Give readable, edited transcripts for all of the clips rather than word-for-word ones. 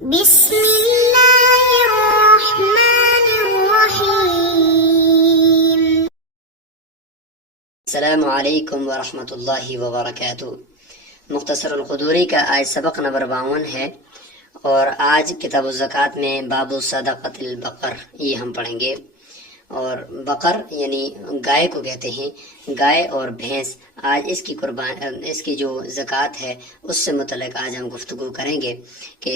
بسم اللہ الرحمن الرحیم۔ السلام علیکم ورحمۃ اللہ وبرکاتہ۔ مختصر القدوری کا آج سبق نمبر 52 ہے، اور آج کتاب الزکوٰۃ میں باب صدقۃ البقر یہ ہم پڑھیں گے۔ اور بقر یعنی گائے کو کہتے ہیں، گائے اور بھینس۔ آج اس کی جو زکوٰۃ ہے اس سے متعلق آج ہم گفتگو کریں گے کہ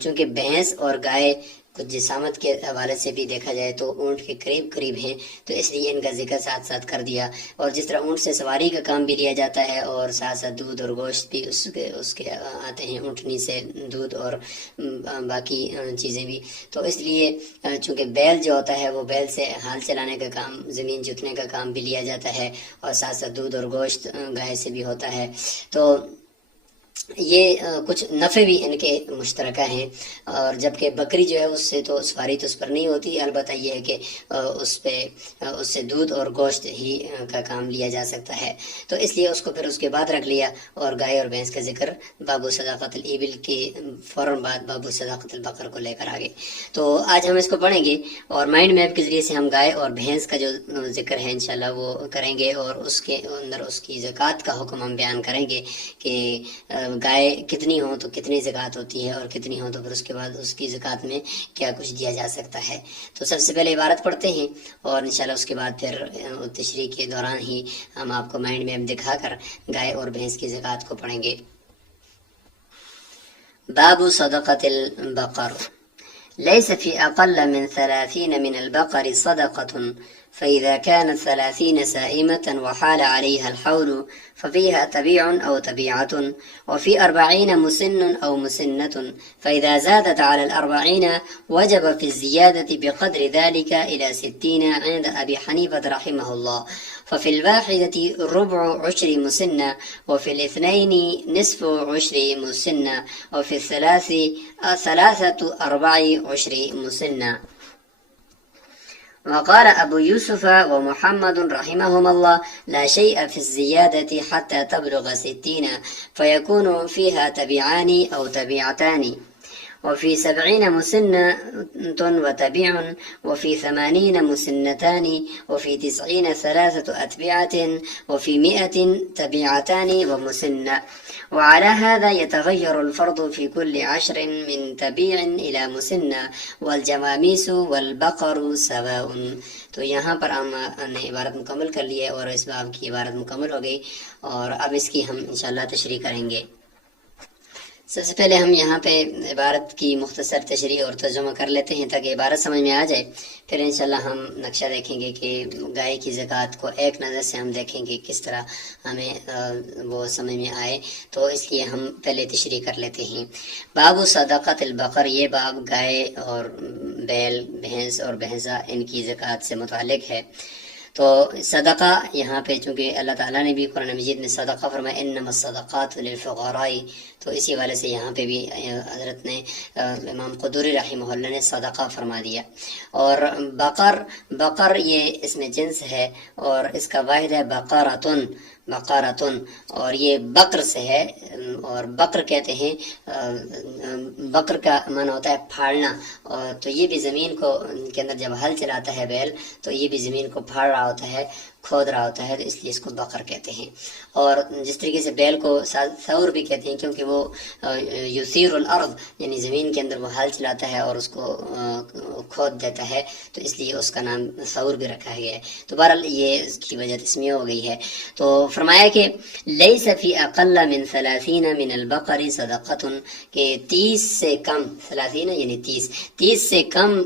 چونکہ بھینس اور گائے کچھ جسامت کے حوالے سے بھی دیکھا جائے تو اونٹ کے قریب ہیں، تو اس لیے ان کا ذکر ساتھ ساتھ کر دیا۔ اور جس طرح اونٹ سے سواری کا کام بھی لیا جاتا ہے، اور ساتھ ساتھ دودھ اور گوشت بھی اس کے آتے ہیں، اونٹنی سے دودھ اور باقی چیزیں بھی۔ تو اس لیے چونکہ بیل جو ہوتا ہے وہ بیل سے ہال چلانے کا کام، زمین جوتنے کا کام بھی لیا جاتا ہے، اور ساتھ ساتھ دودھ اور گوشت گائے سے بھی ہوتا ہے۔ تو یہ کچھ نفع بھی ان کے مشترکہ ہیں۔ اور جبکہ بکری جو ہے اس سے تو سواری تو اس پر نہیں ہوتی، البتہ یہ ہے کہ اس سے دودھ اور گوشت ہی کا کام لیا جا سکتا ہے، تو اس لیے اس کو پھر اس کے بعد رکھ لیا، اور گائے اور بھینس کا ذکر باب صدقۃ الابل کے فوراً بعد باب صدقۃ البقر کو لے کر آگے۔ تو آج ہم اس کو پڑھیں گے، اور مائنڈ میپ کے ذریعے سے ہم گائے اور بھینس کا جو ذکر ہے انشاءاللہ وہ کریں گے، اور اس کے اندر اس کی زکوٰۃ کا حکم ہم بیان کریں گے کہ گائے کتنی ہوں تو کتنی زکوٰۃ ہوتی ہے، اور کتنی ہوں تو پھر اس کے بعد اس کی زکوٰۃ میں کیا کچھ دیا جا سکتا ہے۔ تو سب سے پہلے عبارت پڑھتے ہیں، اور انشاءاللہ اس کے بعد پھر تشریح کے دوران ہی ہم آپ کو مائنڈ میپ دکھا کر گائے اور بھینس کی زکوٰۃ کو پڑھیں گے۔ باب صدقۃ البقر ليس في أقل من 30 من البقر صدقة، فإذا كانت 30 سائمة وحال عليها الحول ففيها تبيع أو تبيعة، وفي 40 مسن أو مسنة، فإذا زادت على 40 وجب في الزيادة بقدر ذلك إلى 60 عند أبي حنيفة رحمه الله، ففي الواحدة ربع عشر مسنة، وفي الاثنين نصف عشر مسنة، وفي ثلاثة أرباع عشر مسنة۔ وقال أبو يوسف ومحمد رحمهما الله: لا شيء في الزيادة حتى تبلغ 60، فيكون فيها تبيعان أو تبيعتان، وفي 70 مسنة وتبيع، وفي 80 مسنتان، وفي 90 3 أتبعة، وفي 100 تبيعتان ومسنة، وعلى هذا يتغير الفرض في كل 10 من تبيع إلى مسنة، والجواميس والبقر سواء۔ تو یہاں پر ہم نے عبارت مکمل کر لی ہے، اور اس باب کی عبارت مکمل ہو گئی، اور اب اس کی ہم انشاءاللہ تشریح کریں گے۔ سب سے پہلے ہم یہاں پہ عبارت کی مختصر تشریح اور ترجمہ کر لیتے ہیں تاکہ عبارت سمجھ میں آ جائے، پھر انشاءاللہ ہم نقشہ دیکھیں گے کہ گائے کی زکوٰۃ کو ایک نظر سے ہم دیکھیں گے کس طرح ہمیں وہ سمجھ میں آئے۔ تو اس لیے ہم پہلے تشریح کر لیتے ہیں۔ باب صدقۃ البقر، یہ باب گائے اور بیل، بھینس اور بھینسا ان کی زکوٰۃ سے متعلق ہے۔ تو صدقہ یہاں پہ چونکہ اللہ تعالیٰ نے بھی قرآن مجید میں صدقہ فرمایا انما الصدقات للفقراء، تو اسی والے سے یہاں پہ بھی حضرت نے امام قدوری رحمہ اللہ نے صدقہ فرما دیا۔ اور بقر یہ اس میں جنس ہے، اور اس کا واحد ہے بقرۃن، اور یہ بکر سے ہے، اور بکر کہتے ہیں، بکر کا معنی ہوتا ہے پھاڑنا، اور تو یہ بھی زمین کو کے اندر جب ہل چلاتا ہے بیل تو یہ بھی زمین کو پھاڑ رہا ہوتا ہے، کھود رہا ہوتا ہے، تو اس لیے اس کو بقر کہتے ہیں۔ اور جس طریقے سے بیل کو ثور بھی کہتے ہیں کیونکہ وہ یثیر الارض یعنی زمین کے اندر وہ ہل چلاتا ہے اور اس کو کھود دیتا ہے، تو اس لیے اس کا نام ثور بھی رکھا گیا ہے۔ تو بہرحال یہ اس کی وجہ تسمیہ ہو گئی ہے۔ تو فرمایا کہ لیس فی اقل من 30 من البقر صدقۃ، کہ 30 سے کم، 30 یعنی 30 سے کم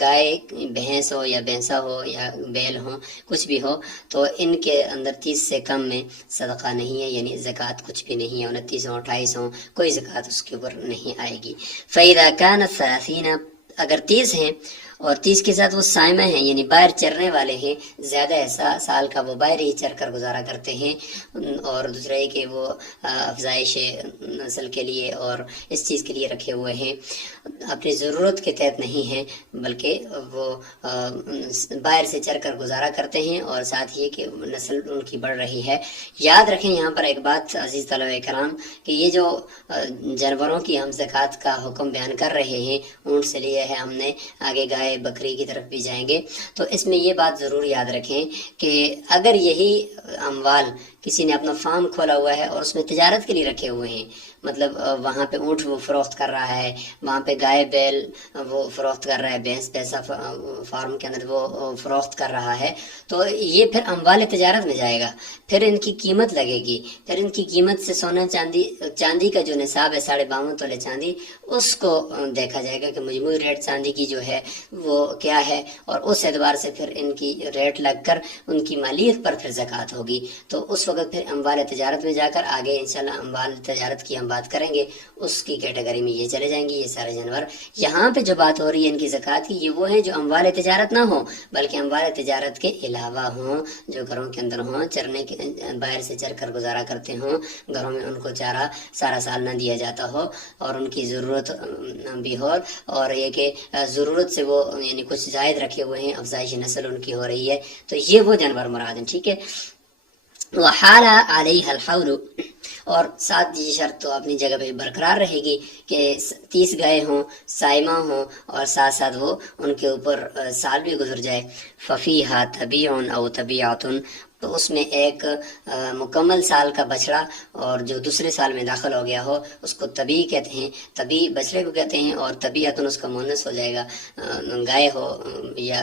گائے، بھینس ہو یا بھینسا ہو یا بیل ہو، کچھ بھی ہو، تو ان کے اندر 30 سے کم میں صدقہ نہیں ہے، یعنی زکوٰۃ کچھ بھی نہیں ہے، 29 ہو 28 ہو کوئی زکوٰۃ اس کے اوپر نہیں آئے گی۔ فَإِذَا كَانَتْ 30، اگر 30 ہیں، اور 30 کے ساتھ وہ سائمہ ہیں یعنی باہر چرنے والے ہیں، زیادہ ایسا سال کا وہ باہر ہی چر کر گزارا کرتے ہیں، اور دوسرا یہ کہ وہ افزائش نسل کے لیے اور اس چیز کے لیے رکھے ہوئے ہیں، اپنی ضرورت کے تحت نہیں ہیں، بلکہ وہ باہر سے چر کر گزارا کرتے ہیں، اور ساتھ یہ کہ نسل ان کی بڑھ رہی ہے۔ یاد رکھیں یہاں پر ایک بات عزیز طلبہ کرام، کہ یہ جو جانوروں کی ہم زکوٰۃ کا حکم بیان کر رہے ہیں، اونٹ سے لیے ہے ہم نے، آگے گائے بکری کی طرف بھی جائیں گے، تو اس میں یہ بات ضرور یاد رکھیں کہ اگر یہی اموال کسی نے اپنا فارم کھولا ہوا ہے اور اس میں تجارت کے لیے رکھے ہوئے ہیں، مطلب وہاں پہ اونٹ وہ فروخت کر رہا ہے، وہاں پہ گائے بیل وہ فروخت کر رہا ہے، بھینس پیسہ فارم کے اندر وہ فروخت کر رہا ہے، تو یہ پھر اموال تجارت میں جائے گا، پھر ان کی قیمت لگے گی، پھر ان کی قیمت سے سونا چاندی کا جو نصاب ہے 52.5 تولے چاندی، اس کو دیکھا جائے گا کہ مجموعی ریٹ چاندی کی جو ہے وہ کیا ہے، اور اس اعتبار سے پھر ان کی ریٹ لگ کر ان کی مالیت پر پھر زکوٰۃ ہوگی۔ تو اس وقت پھر اموال تجارت میں جا کر آگے انشاءاللہ اموال تجارت کی ہم بات کریں گے، اس کی کیٹیگری میں یہ چلے جائیں گے یہ سارے جانور۔ یہاں پہ جو بات ہو رہی ہے ان کی زکوٰۃ کی، یہ وہ ہیں جو اموال تجارت نہ ہوں بلکہ اموال تجارت کے علاوہ ہوں، جو گھروں کے اندر ہوں، چرنے کے باہر سے چر کر گزارا کرتے ہوں، گھروں میں ان کو چارہ سارا سال نہ دیا جاتا ہو اور ان کی ضرورت بھی ہو، اور یہ کہ ضرورت سے وہ یعنی کچھ زائد رکھے ہوئے ہیں، افزائش نسل ان کی ہو رہی ہے، تو یہ وہ جانور مراد ہیں، ٹھیک ہے۔ وحال علیہ الحول، اور ساتھ یہ شرط تو اپنی جگہ پہ برقرار رہے گی کہ 30 گائے ہوں، سائمہ ہوں، اور ساتھ ساتھ وہ ان کے اوپر سال بھی گزر جائے۔ ففیہا طبیع او طبیعۃ، تو اس میں ایک مکمل سال کا بچڑا اور جو دوسرے سال میں داخل ہو گیا ہو اس کو طبیع کہتے ہیں، طبیع بچڑے کو کہتے ہیں، اور طبیعتن اس کا مؤنث ہو جائے گا، گائے ہو یا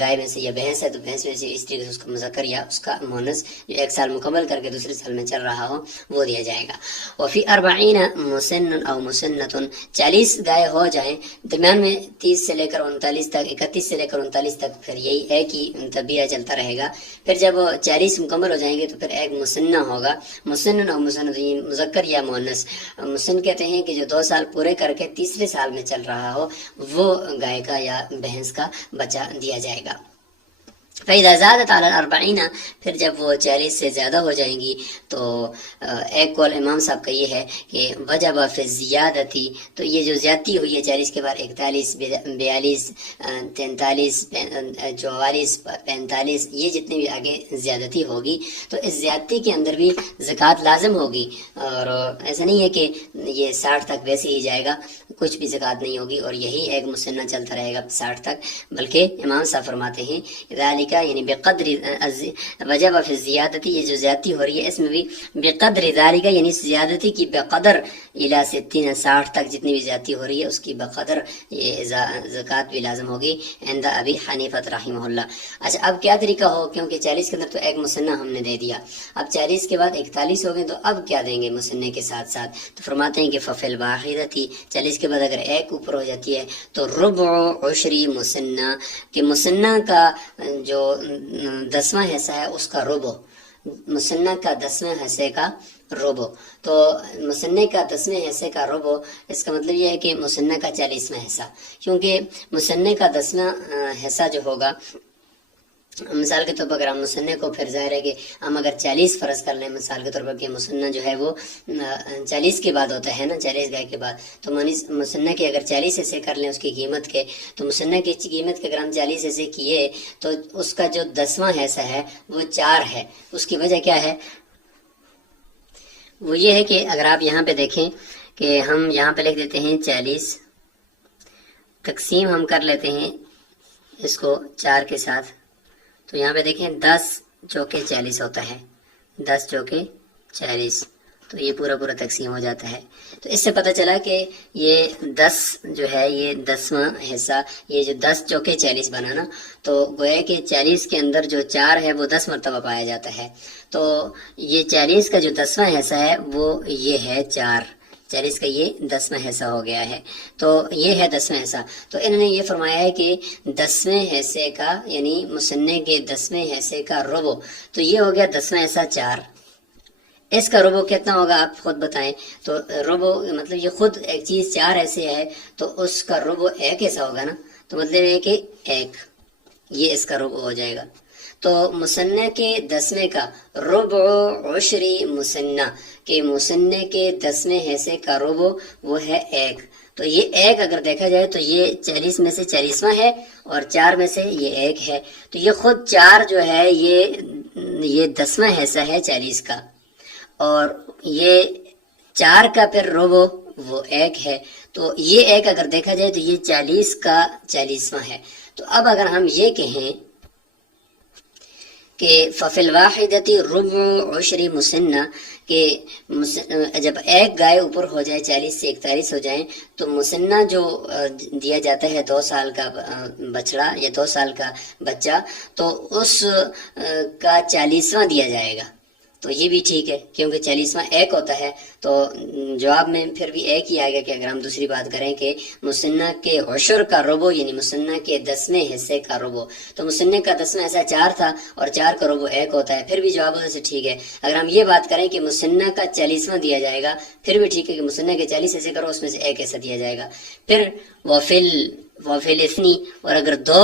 گائے میں سے یا بھینس ہے تو بھینس میں سے، اس طریقے سے اس کا مذکر یا اس کا مؤنث جو ایک سال مکمل کر کے دوسرے سال میں چل رہا ہو وہ دیا جائے گا۔ وفی 40 مسن او مسنۃ، 40 گائے ہو جائیں، درمیان میں 30 سے لے کر 39 تک، 31 سے لے کر 39 تک پھر یہی ایک ہی طبیعہ چلتا رہے گا، پھر جب 40 مکمل ہو جائیں گے تو پھر ایک مسنہ ہوگا، مسن اور مسنہ مذکر یا مؤنث۔ مسن کہتے ہیں کہ جو 2 سال پورے کر کے تیسرے سال میں چل رہا ہو وہ گائے کا یا بھینس کا بچہ دیا جائے گا۔ فَإِذَا زَادَتْ عَلَى 40، پھر جب وہ 40 سے زیادہ ہو جائیں گی تو ایک قول امام صاحب کا یہ ہے کہ وجب فی الزیادتی، تو یہ جو زیادتی ہوئی ہے 40 کے بعد 41 42 43 44 45 یہ جتنی بھی آگے زیادتی ہوگی تو اس زیادتی کے اندر بھی زکوٰۃ لازم ہوگی، اور ایسا نہیں ہے کہ یہ 60 تک ویسے ہی جائے گا، کچھ بھی زکوٰۃ نہیں ہوگی اور یہی ایک مسنہ چلتا رہے گا 60 تک، بلکہ امام صاحب فرماتے ہیں ذالک یعنی بقدر وجب فی الزیادتی، یہ جو زیادتی ہو رہی ہے اس میں بھی بقدر ذالک یعنی زیادتی کی بقدر الی 60 60 تک جتنی بھی زیادتی ہو رہی ہے اس کی بقدر یہ زکوٰۃ بھی لازم ہوگی عند ابی حنیفہ رحمہ اللہ۔ اچھا اب کیا طریقہ ہو، کیونکہ 40 کے اندر تو ایک مسنہ ہم نے دے دیا، اب 40 کے بعد 41 ہو گئے تو اب کیا دیں گے مسنہ کے ساتھ ساتھ، تو فرماتے ہیں کہ ففی الواحدۃ، 40 کے بعد اگر ایک اوپر ہو جاتی ہے تو ربع عشری مسنہ، کہ مسنہ کا جو 10واں حصہ ہے اس کا ربع، مسنہ کا 10ویں حصے کا ربع، تو مسنہ کا 10ویں حصے کا ربع، اس کا مطلب یہ ہے کہ مسنہ کا 40واں حصہ، کیونکہ مسنہ کا 10واں حصہ جو ہوگا، مثال کے طور پر اگر ہم مسنہ کو پھر ظاہر ہے کہ ہم اگر 40 فرض کر لیں مثال کے طور پر کہ مسنہ جو ہے وہ 40 کے بعد ہوتا ہے نا، 40 گائے کے بعد، تو مسنہ کے اگر 40 حصے کر لیں اس کی قیمت کے، تو مسنہ کی قیمت کے اگر ہم 40 حصے کیے تو اس کا جو 10واں حصہ ہے وہ 4 ہے۔ اس کی وجہ کیا ہے؟ وہ یہ ہے کہ اگر آپ یہاں پہ دیکھیں کہ ہم یہاں پہ لکھ دیتے ہیں 40 تقسیم ہم کر لیتے ہیں اس کو 4 کے ساتھ، تو یہاں پہ دیکھیں 10 چوکے 40 ہوتا ہے، 10 چوکے 40، تو یہ پورا تقسیم ہو جاتا ہے۔ تو اس سے پتہ چلا کہ یہ 10 جو ہے یہ 10واں حصہ، یہ جو 10 چوکے 40 بنا نا، تو گویا کہ 40 کے اندر جو 4 ہے وہ 10 مرتبہ پایا جاتا ہے، تو یہ 40 کا جو 10واں حصہ ہے وہ یہ ہے 4، 40 کا یہ 10واں حصہ ہو گیا ہے، تو یہ ہے 10واں حصہ۔ تو انہوں نے یہ فرمایا ہے کہ 10ویں حصے کا یعنی مسنہ کے 10ویں حصے کا ربع، تو یہ ہو گیا 10واں حصہ 4، اس کا ربع کتنا ہوگا آپ خود بتائیں، تو ربع مطلب یہ خود ایک چیز 4 ایسے ہے تو اس کا ربع 1 ایسا ہوگا نا، تو مطلب یہ کہ ایک، یہ اس کا ربع ہو جائے گا۔ تو مثنیٰ کے دسویں کا ربع عشری مثنیٰ، کہ مثنیٰ کے دسویں حصے کا ربع وہ ہے ایک۔ تو یہ ایک اگر دیکھا جائے تو یہ 40 میں سے 40واں ہے اور 4 میں سے یہ ایک ہے، تو یہ خود 4 جو ہے یہ 10واں حصہ ہے 40 کا، اور یہ 4 کا پھر ربع وہ ایک ہے، تو یہ ایک اگر دیکھا جائے تو یہ 40 کا 40واں ہے۔ تو اب اگر ہم یہ کہیں کہ ففی الواحدۃ ربع عشر مثنیٰ، کہ جب ایک گائے اوپر ہو جائے 40 سے 41 ہو جائیں تو مثنیٰ جو دیا جاتا ہے 2 سال کا بچڑا یا 2 سال کا بچہ، تو اس کا 40واں دیا جائے گا۔ تو یہ بھی ٹھیک ہے کیونکہ 40واں ایک ہوتا ہے، تو جواب میں پھر بھی ایک ہی آئے گا کہ اگر ہم دوسری بات کریں کہ مثنیٰ کے عشر کا ربع یعنی مثنیٰ کے 10ویں حصے کا ربع، تو مثنیٰ کا 10واں حصہ 4 تھا اور 4 کا ربع ایک ہوتا ہے، پھر بھی جواب سے ٹھیک ہے۔ اگر ہم یہ بات کریں کہ مثنیٰ کا 40واں دیا جائے گا، پھر بھی ٹھیک ہے کہ مثنیٰ کے 40 حصے کرو اس میں سے ایک حصہ دیا جائے گا۔ پھر وفل اثنی، اور اگر 2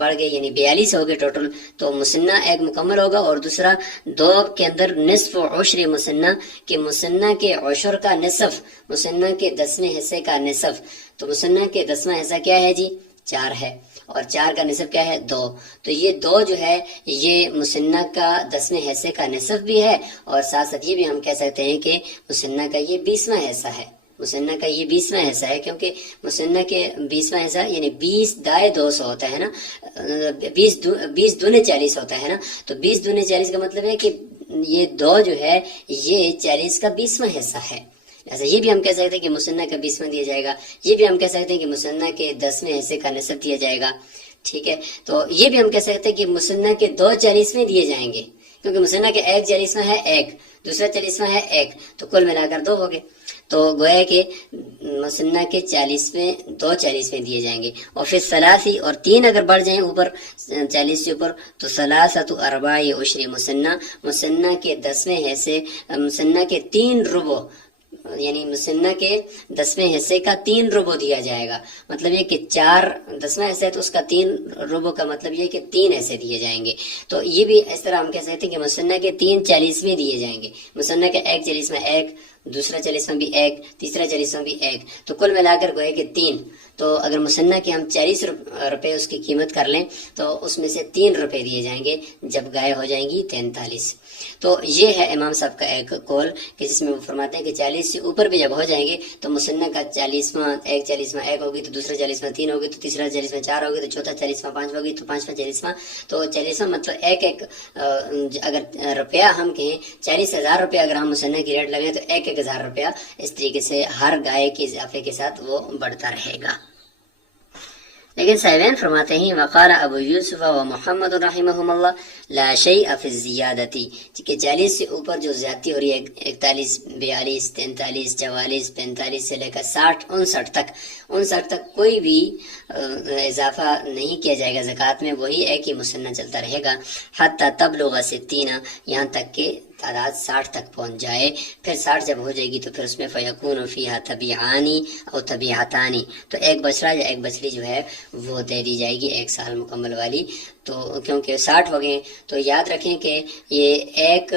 بڑھ گئے یعنی 42 ہو گئے ٹوٹل، تو مثنیٰ ایک مکمل ہوگا اور دوسرا 2 کے اندر نصف عشر مثنیٰ، کہ مثنیٰ کے عشر کا نصف، مثنیٰ کے 10ویں حصے کا نصف، تو مثنیٰ کے 10واں حصہ کیا ہے جی 4 ہے، اور 4 کا نصف کیا ہے 2، تو یہ 2 جو ہے یہ مثنیٰ کا 10ویں حصے کا نصف بھی ہے، اور ساتھ ساتھ یہ بھی ہم کہہ سکتے ہیں کہ مثنیٰ کا یہ 20واں حصہ ہے، مثنیٰ کا یہ 20واں حصہ ہے، کیونکہ مثنیٰ کے 20واں حصہ یعنی 20 دائے 200 ہوتا ہے نا، 20 دونے 40 ہوتا ہے نا، تو 20 دونے 40 کا مطلب ہے کہ یہ 2 جو ہے یہ 40 کا 20واں حصہ ہے۔ ایسا یہ بھی ہم کہہ سکتے ہیں کہ مثنیٰ کا 20واں دیا جائے گا، یہ بھی ہم کہہ سکتے ہیں کہ مثنیٰ کے 10ویں حصے کا نصف دیا جائے گا، ٹھیک ہے۔ تو یہ بھی ہم کہہ سکتے ہیں کہ مثنیٰ کے 2 40ویں دیے جائیں گے، کیونکہ مثنیٰ کے 1 40واں ہے 1، دوسرا 40واں ہے 1، تو کل ملا کر 2 ہو گئے، تو گویا کہ مثنیٰ کے 40ویں 2 40ویں دیے جائیں گے، اور پھر ثلاثی اور 3 اگر بڑھ جائیں اوپر 40 سے اوپر تو ثلاثۃ ارباع عشر مثنیٰ، مثنیٰ کے 10ویں حصے، مثنیٰ کے 3 ربع، یعنی مثنیٰ کے 10ویں حصے کا 3 ربع دیا جائے گا، مطلب یہ کہ 4 10واں حصہ ہے تو اس کا 3 ربع کا مطلب یہ کہ 3 ایسے دیے جائیں گے۔ تو یہ بھی اس طرح ہم کہہ سکتے ہیں کہ مثنیٰ کے 3 40ویں دیے جائیں گے، مثنیٰ کے 1 40واں 1، دوسرا 40واں بھی 1، تیسرا 40واں بھی 1، تو کل ملا کر گویا کہ 3۔ تو اگر مثنیٰ کے ہم 40 روپے اس کی قیمت کر لیں تو اس میں سے 3 روپے دیے جائیں گے جب گائے ہو جائیں گی 43۔ تو یہ ہے امام صاحب کا ایک قول کہ جس میں وہ فرماتے ہیں کہ 40 سے اوپر بھی جب ہو جائیں گے تو مثنیٰ کا 40واں 1 40واں 1 ہوگی، تو دوسرا 40واں 3 ہوگی، تو تیسرا 40واں 4 ہوگی، تو چوتھا 40واں 5 ہوگی، تو 5واں 40واں، تو 40واں مطلب ایک اگر روپیہ ہم کہیں 40,000 روپیہ اگر ہم مثنیٰ کی ریٹ لگیں تو 1,000 روپیہ اس طریقے سے ہر گائے کے اضافے کے ساتھ وہ بڑھتا رہے گا۔ لیکن صاحبین فرماتے ہیں وقال ابو یوسف و محمد رحمہم اللہ لا شیء فی الزیادتی، کہ 40 سے اوپر جو زیادتی ہو رہی ہے 41 42 43 44 45 سے لے کر 60 59 تک کوئی بھی اضافہ نہیں کیا جائے گا زکوٰۃ میں، وہی ایک ہی مثنیٰ چلتا رہے گا حتی تبلغ 60، یہاں تک کہ تعداد 60 تک پہنچ جائے۔ پھر 60 جب ہو جائے گی تو پھر اس میں فیکون فیہا تبیعانی او تبیعتانی، تو ایک بچڑا یا ایک بچڑی جو ہے وہ دے دی جائے گی 1 سال مکمل والی۔ تو کیونکہ 60 ہو گئے تو یاد رکھیں کہ یہ ایک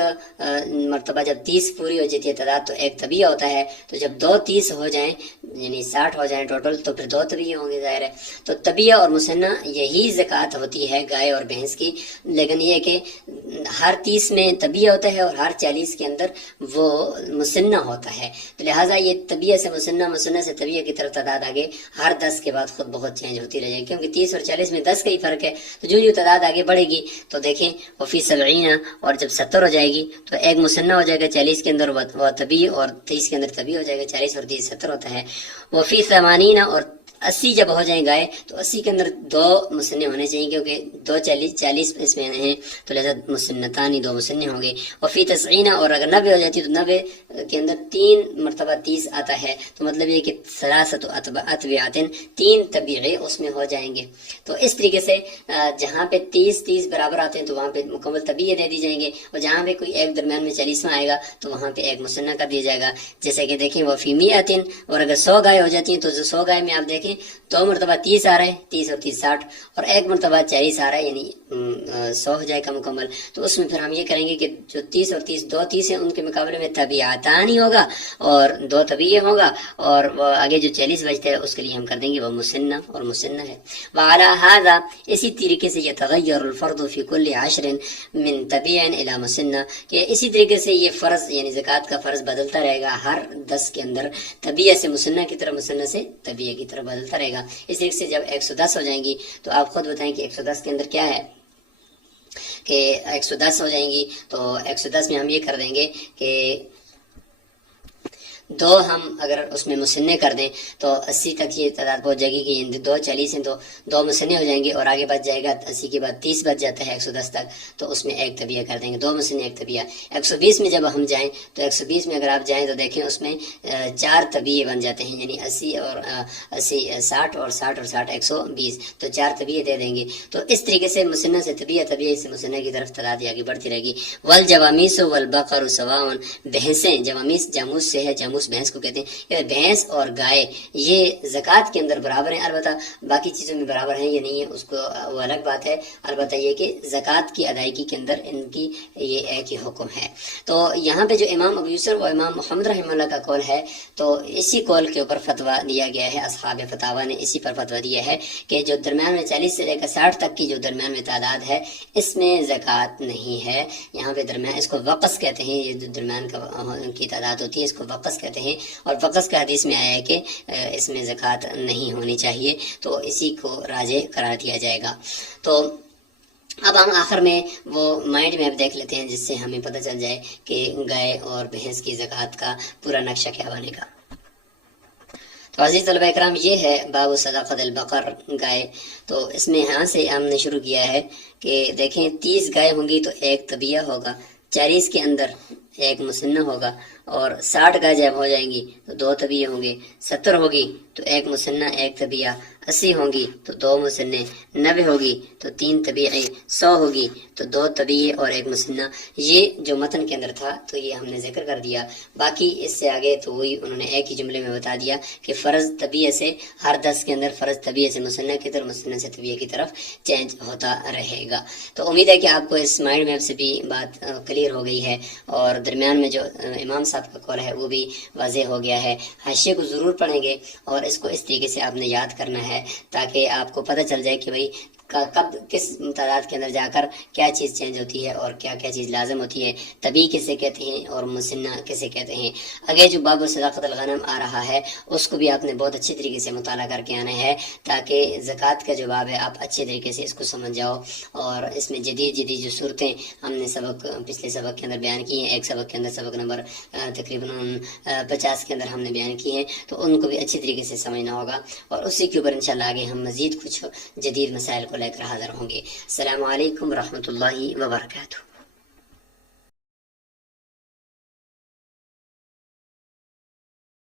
مرتبہ جب 30 پوری ہو جاتی ہے تعداد تو ایک طبیعہ ہوتا ہے، تو جب 2 30 ہو جائیں یعنی 60 ہو جائیں ٹوٹل تو پھر 2 طبیعہ ہوں گے ظاہر ہے۔ تو طبیعہ اور مثنیٰ یہی زکوٰۃ ہوتی ہے گائے اور بھینس کی، لیکن یہ کہ ہر 30 میں طبیعہ ہوتا ہے اور ہر 40 کے اندر وہ مثنیٰ ہوتا ہے، تو لہٰذا یہ طبیعہ سے مثنیٰ، مثنیٰ سے طبیعہ کی طرف تعداد آگے ہر 10 کے بعد خود بہت چینج ہوتی رہے گی، کیونکہ 30 اور 40 میں 10 کا ہی فرق ہے، تو جو تعداد آگے بڑھے گی تو دیکھیں وفی 70، اور جب 70 ہو جائے گی تو ایک مثنیٰ ہو جائے گا 40 کے اندر وہ طبی، اور 23 کے اندر طبی ہو جائے گا، 40 اور 30 70 ہوتا ہے۔ وفی 80، اور 80 جب ہو جائیں گائے تو 80 کے اندر 2 مثنیٰ ہونے چاہیے، کیونکہ 2 40 اس میں ہیں تو لہذا مثنتانی 2 مثنیٰ ہوں گے۔ وفی 90، اور اگر 90 ہو جاتی تو 90 کے اندر 3 مرتبہ 30 آتا ہے، تو مطلب یہ کہ ثلاثۃ اتباعۃ 3 طبیعے اس میں ہو جائیں گے۔ تو اس طریقے سے جہاں پہ 30 برابر آتے ہیں تو وہاں پہ مکمل طبیعے دے دی جائیں گے، اور جہاں پہ کوئی ایک درمیان میں 40واں آئے گا تو وہاں پہ ایک مثنیٰ کر دیا جائے گا۔ جیسے کہ دیکھیں وفی 100، اور اگر 100 گائے ہو جاتی ہیں تو 100 گائے میں آپ دیکھیں دیکھیں 2 مرتبہ 30 آ رہا ہے، 30 اور 30 60، اور 1 مرتبہ 40 آ رہا ہے، یعنی 100 ہو جائے گا مکمل. تو اس میں پھر ہم یہ کریں گے کہ جو 30 اور 30 2 30 ہیں ان کے مقابلے میں طبیعتان ہی ہوگا اور 2 طبیعی ہوگا، اور آگے جو 40 بچتے ہیں اس کے لیے ہم کر دیں گے وہ مسنہ اور مسنہ ہے. وعلی ھذا اسی طریقے سے یتغیر الفرض فی کل 10 من طبیع الی مسنہ، کہ اسی طریقے سے یہ فرض یعنی زکوٰۃ کا فرض بدلتا رہے گا ہر 10 کے اندر، طبیعہ سے مسنہ کی طرف، مسنہ سے طبیعہ کی طرف بدلتا رہے گا. اس طریقے سے جب 110 ہو جائیں گی تو آپ خود بتائیں کہ 110 کے اندر کیا ہے کہ 110 ہو جائیں گی. تو 110 میں ہم یہ کر دیں گے کہ 2 ہم اگر اس میں مسنے کر دیں تو 80 تک یہ تعداد پہنچ جائے گی کہ 2 40 ہیں تو 2 مسنے ہو جائیں گے، اور آگے بچ جائے گا 80 کے بعد 30 بچ جاتا ہے 110 تک، تو اس میں 1 طبیعہ کر دیں گے، 2 مسنے 1 طبیعہ. 120 میں جب ہم جائیں تو 120 میں اگر آپ جائیں تو دیکھیں اس میں 4 طبیعے بن جاتے ہیں، یعنی 80 اور 80 60 اور 60 اور 60 120، تو 4 طبیعے دے دیں گے. تو اس طریقے سے مسنہ سے طبیعہ، طبیعہ سے مسنہ کی طرف تعداد آگے بڑھتی رہے گی. والجوامیس والبقر سواء، بھینسیں، جوامیس جاموس سے ہے، جاموس بھینس کو کہتے ہیں، بھینس اور گائے یہ زکوٰۃ کے اندر برابر ہیں، البتہ باقی چیزوں میں برابر ہیں یا نہیں ہے اس کو وہ الگ بات ہے، البتہ یہ کہ زکوٰۃ کی ادائیگی کے اندر ان کی یہ ایک ہی حکم ہے. تو یہاں پہ جو امام ابو یوسف و امام محمد رحمہ اللہ کا قول ہے تو اسی قول کے اوپر فتویٰ دیا گیا ہے، اصحاب فتاویٰ نے اسی پر فتویٰ دیا ہے کہ جو درمیان میں 40 سے لے کر 60 تک کی جو درمیان میں تعداد ہے اس میں زکوٰۃ نہیں ہے. یہاں پہ درمیان اس کو وقص کہتے ہیں، یہ جو درمیان کی تعداد ہوتی ہے اس کو وقص کہتے ہیں، اور وقص کا حدیث میں آیا ہے کہ اس میں زکوٰۃ نہیں ہونی چاہیے، تو اسی کو راجح قرار دیا جائے گا. تو اب ہم آخر میں وہ مائنڈ میپ دیکھ لیتے ہیں جس سے ہمیں پتہ چل جائے کہ گائے اور بھینس کی زکوٰۃ کا پورا نقشہ کیا بنے گا. تو عزیز طلبہ اکرام یہ ہے باب صدقۃ البقر، گائے. تو اس میں یہاں سے ہم نے شروع کیا ہے کہ دیکھیں 30 گائے ہوں گی تو 1 طبیعہ ہوگا، 40 کے اندر 1 مسنہ ہوگا، اور 60 گائے جب ہو جائیں گی تو 2 طبیعے ہوں گے، 70 ہوگی تو 1 مسنہ 1 طبیعہ، 80 ہوں گی تو 2 مسنہ، 90 ہوگی تو 3 طبیعے، 100 ہوگی تو 2 طبیعے اور 1 مسنہ. یہ جو متن کے اندر تھا تو یہ ہم نے ذکر کر دیا. باقی اس سے آگے تو وہی انہوں نے ایک ہی جملے میں بتا دیا کہ فرض طبیعے سے ہر 10 کے اندر فرض طبیعے سے مسنہ کی طرف، مسنہ سے طبیعے کی طرف چینج ہوتا رہے گا. تو امید ہے کہ آپ کو اس مائنڈ میپ سے بھی بات کلیئر ہو گئی ہے، اور درمیان میں جو امام صاحب کا قول ہے وہ بھی واضح ہو گیا ہے. حاشیے کو ضرور پڑھیں گے اور اس کو اس طریقے سے آپ نے یاد کرنا ہے تاکہ آپ کو پتہ چل جائے کہ بھئی کب کس تعداد کے اندر جا کر کیا چیز چینج ہوتی ہے اور کیا کیا چیز لازم ہوتی ہے، طبیعی کسے کہتے ہیں اور مسنہ کسے کہتے ہیں. اگے جو باب صدقۃ الغنم آ رہا ہے اس کو بھی آپ نے بہت اچھی طریقے سے مطالعہ کر کے آنا ہے تاکہ زکوٰۃ کا جو باب ہے آپ اچھے طریقے سے اس کو سمجھ جاؤ. اور اس میں جدید جو صورتیں ہم نے پچھلے سبق کے اندر بیان کی ہیں، ایک سبق کے اندر سبق نمبر تقریباً 50 کے اندر ہم نے بیان کی ہیں، تو ان کو بھی اچھی طریقے سے سمجھنا ہوگا، اور اسی کے اوپر انشاءاللہ آگے ہم مزید کچھ جدید مسائل کو لے کر حاضر ہوں گے. السلام علیکم ورحمۃ اللہ وبرکاتہ.